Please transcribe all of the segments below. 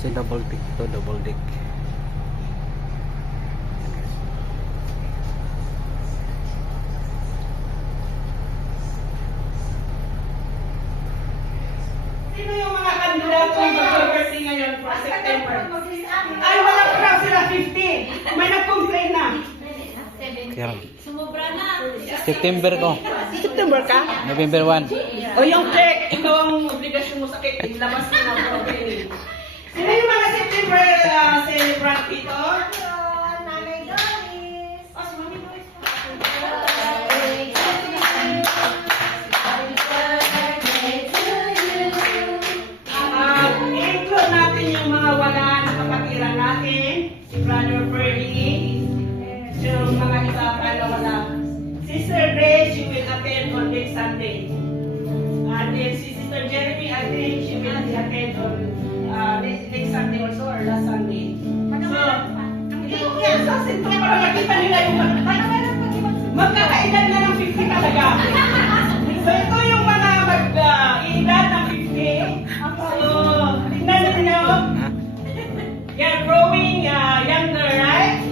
Kasi double deck to, double deck. Sino yung mga kandidato yung mag-birthday ngayon for September? Ay, wala pa raw sila 50. May nag-complain na. Kaya, Sumobra na. September ko. September ka? November 1. O yung cake, ikaw ang obligasyon mo sa cake. Ilabas mo na ang cake. Sino yung mga September celebrant dito? Nanay Doris. Oh, si Mami Doris. I-include natin yung mga wala na kapatiran natin. Si Brother Ferdy. Yung mga iba pa na wala. Sister Grace, she will attend on next Sunday. And then si Sister Jeremy, I think she will attend on next Sunday also or last Sunday. So, yes, sa sinto para makita nila yung magkakaedad na ng 50 talaga. So, ito yung mga mag-edad ng 50. So, tingnan ninyo. You're growing younger, right?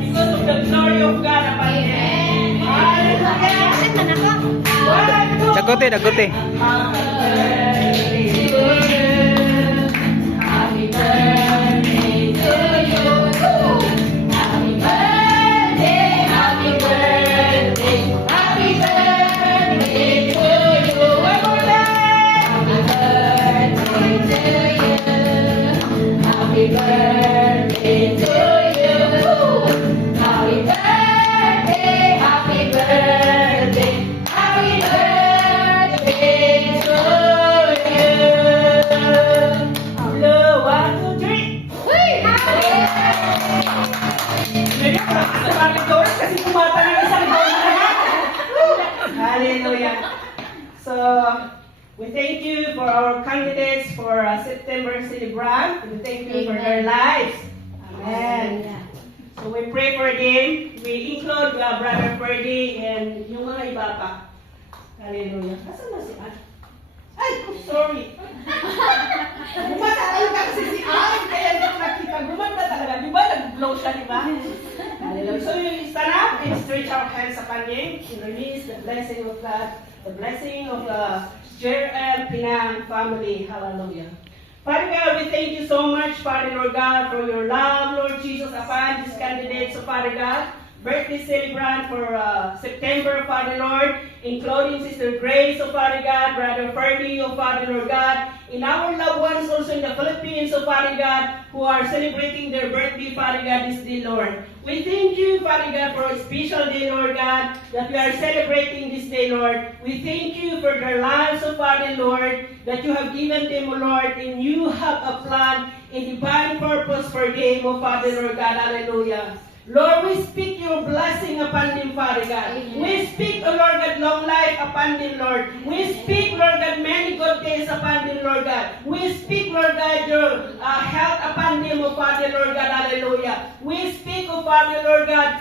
Because of the glory of God upon them. Hallelujah. Dagote, dagote. Happy birthday to you. Happy birthday, happy birthday, happy birthday to you. One more time. Happy birthday to you. Happy birthday to you. Happy birthday, happy birthday, happy birthday to you. Hello, 1, 2, 3. Medyo practice na namin doon kasi kumata ng isang taon na naman. Hallelujah. So, we thank you for our candidates for September celebrant. We thank you for their lives. Amen. So we pray for them. We include Brother Ferdy and yung mga iba pa. Hallelujah. Nasaan na si Ann? Ay, oh, sorry. Gumanda talaga kasi si Ann. Kaya hindi ko nakita. Gumanda talaga. Di ba? Nag-blow siya, di ba? Hallelujah. So we stand up and stretch our hands upon him to release the blessing of God, the blessing of the JRM Pinang family. Hallelujah. Father God, we thank you so much, Father Lord God, for your love, Lord Jesus, upon these candidates, so Father God, birthday celebrant for September, Father Lord, including Sister Grace, oh Father God, Brother Ferdy, oh Father Lord God, and our loved ones also in the Philippines, oh Father God, who are celebrating their birthday, Father God, this day, Lord. We thank you, Father God, for a special day, Lord God, that we are celebrating this day, Lord. We thank you for their lives, oh Father, Lord, that you have given them, oh Lord, and you have a plan and divine purpose for them, oh Father, Lord God. Hallelujah. Lord, we speak your blessing upon them, Father God. We speak, oh Lord God, long life upon them, Lord. We speak, Lord God, many good days upon them, Lord God. We speak, Lord God, your health upon them, oh Father, Lord God. Hallelujah. We speak, oh Father, Lord God,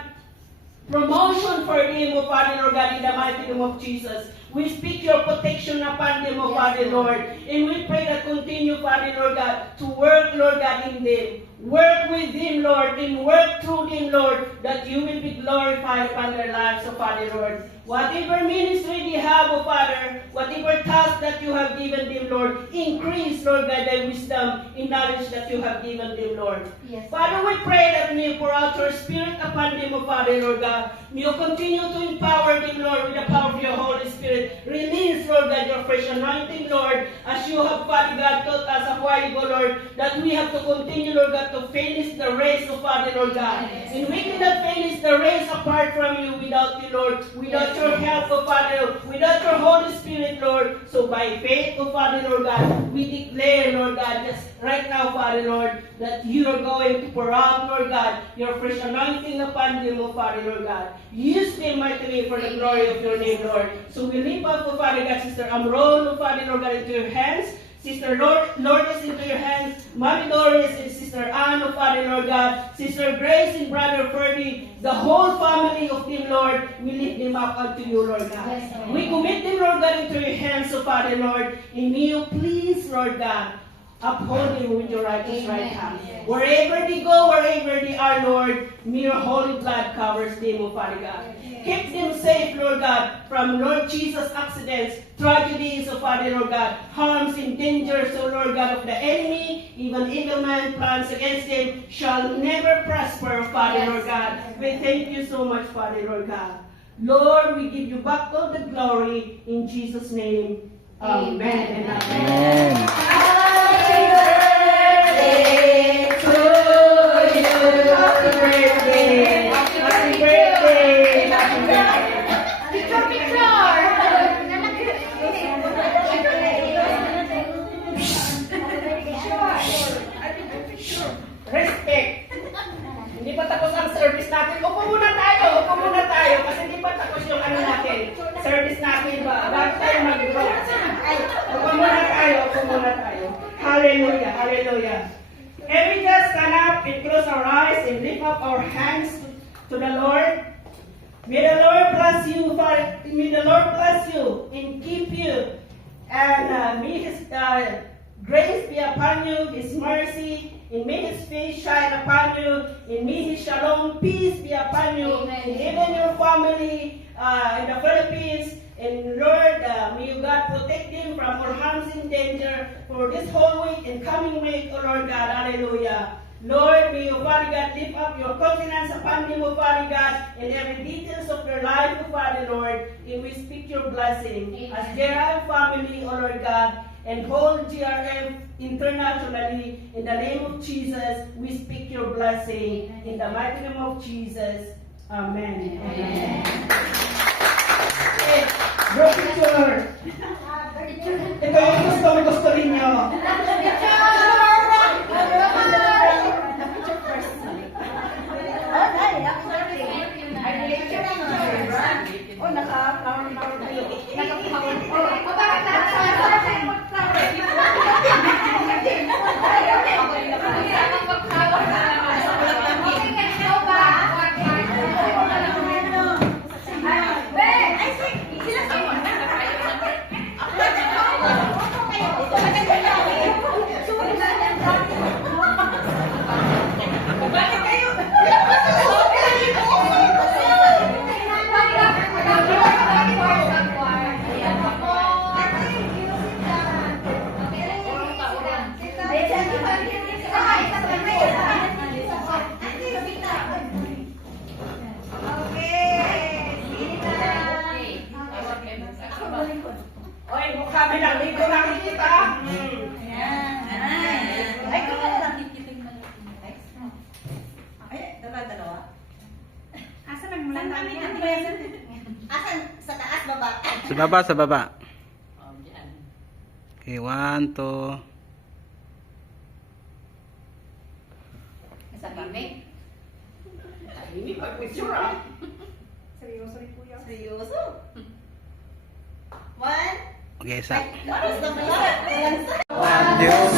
promotion for them, oh Father, Lord God, in the mighty name of Jesus. We speak your protection upon them, oh Father, Lord. And we pray that continue, Father, Lord God, to work, Lord God, in them. Work with them, Lord, and work through them, Lord, that you will be glorified upon their lives, oh Father, Lord. Whatever ministry they have, oh Father, whatever task that you have given them, Lord, increase, Lord God, their wisdom and knowledge that you have given them, Lord. Yes. Father, we pray that may you pour out your Spirit upon them, oh Father, Lord God. May you continue to empower them, Lord, with the power of your Holy Spirit. Release, Lord God, your fresh anointing, Lord, as you have, Father God, taught us a while ago, Lord, that we have to continue, Lord God, to finish the race, oh Father, Lord God. And we cannot finish the race apart from you, without you, Lord, without your help, oh Father, without your Holy Spirit, Lord. So by faith, oh Father, Lord God, we declare, Lord God, just right now, Father, Lord, that you are going to pour out, Lord God, your fresh anointing upon them, oh Father, Lord God. Use them mightily for the glory of your name, Lord. So we lift up, oh Father God, Sister Amron, oh Father, Lord God, into your hands. Sister Lourdes into your hands, Mommy Doris and Sister Anne, oh Father, Lord God, Sister Grace and Brother Ferdy, the whole family of them, Lord, we lift them up unto you, Lord God. We commit them, Lord God, into your hands, oh Father, Lord, and may you please, Lord God, Uphold him with your righteous right hand. Wherever they go, wherever they are, Lord, may your holy blood covers them, O Father God. Keep them safe, Lord God, from Lord Jesus accidents, tragedies, O Father, Lord God, harms and dangers, O Lord God, of the enemy, even evil man plans against them shall never prosper, O Father, Lord God. We thank you so much, Father, Lord God. Lord, we give you back all the glory in Jesus' name. Amen and amen. Amen. Happy birthday to you. Happy birthday. Happy birthday. Happy birthday. Respect. Hindi pa tapos ang service natin. Upo muna tayo kasi hindi pa tapos yung ano natin. Service natin ba? Bago tayo mag-grow. Upo muna tayo. Hallelujah, hallelujah. And we just stand up and close our eyes and lift up our hands to the Lord. May the Lord bless you, Father. May the Lord bless you and keep you. And may His grace be upon you, His mercy, and may His face shine upon you, and may His shalom, peace be upon you, and even your family in the Philippines. And Lord, may you God protect them from all harms and danger for this whole week and coming week, O Lord God. Hallelujah. Lord, may you, Father God, lift up your countenance upon them, O Father God, in every details of their life, O Father, Lord, and we speak your blessing. As JRM family, O Lord God, and whole GRM internationally, in the name of Jesus, we speak your blessing. In the mighty name of Jesus, Amen. Amen. Okay, group picture. Ito yung gusto ninyo. Oy, mukha may lang dito nakikita. Ay, kumala lang. Ay, dalawa. Asan ang mula namin? Asan? Sa taas, baba? Sa baba. Okay, 1, 2. Sa kami? Hindi pag-picture ah. Seryoso rin po yan. Seryoso? One. Okay, isa. Oras na pala. Diyos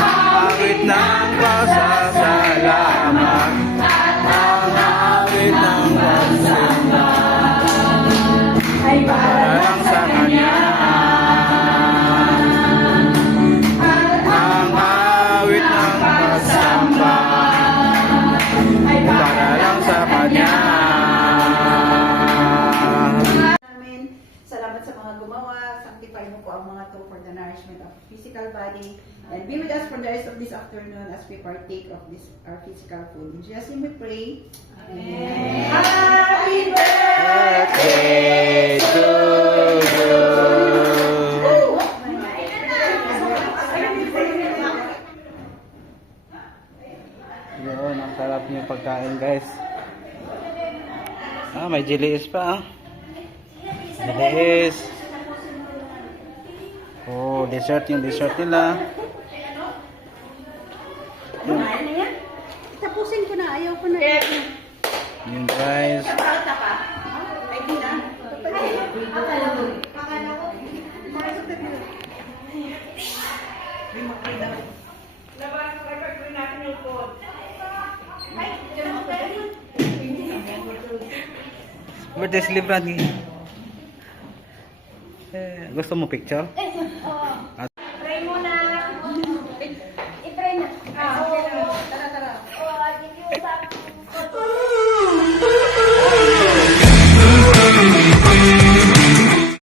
awit ng pasasalamat, ang awit ng pagsamba ay para lang sa Kanya. Ang awit ng pagsamba ay para lang sa Kanya. Namin. Salamat sa mga gumawa. Sanctify mo po ang mga to for the nourishment of physical body. And be with us for the rest of this afternoon as we partake of this our physical food. In Jesus' name we pray. Amen. Happy birthday! Birthday to you. Yun, ang sarap niyo pagkain, guys. May jiliis pa, ah. Jiliis. Oh, dessert yung dessert nila. Kumain na yan. Tapusin ko na. Ayaw ko na. Yun, guys. Salta pa. Ay, di na. Akala ko. Labas, record rin natin yung code. Birthday celebrant. Gusto mo picture?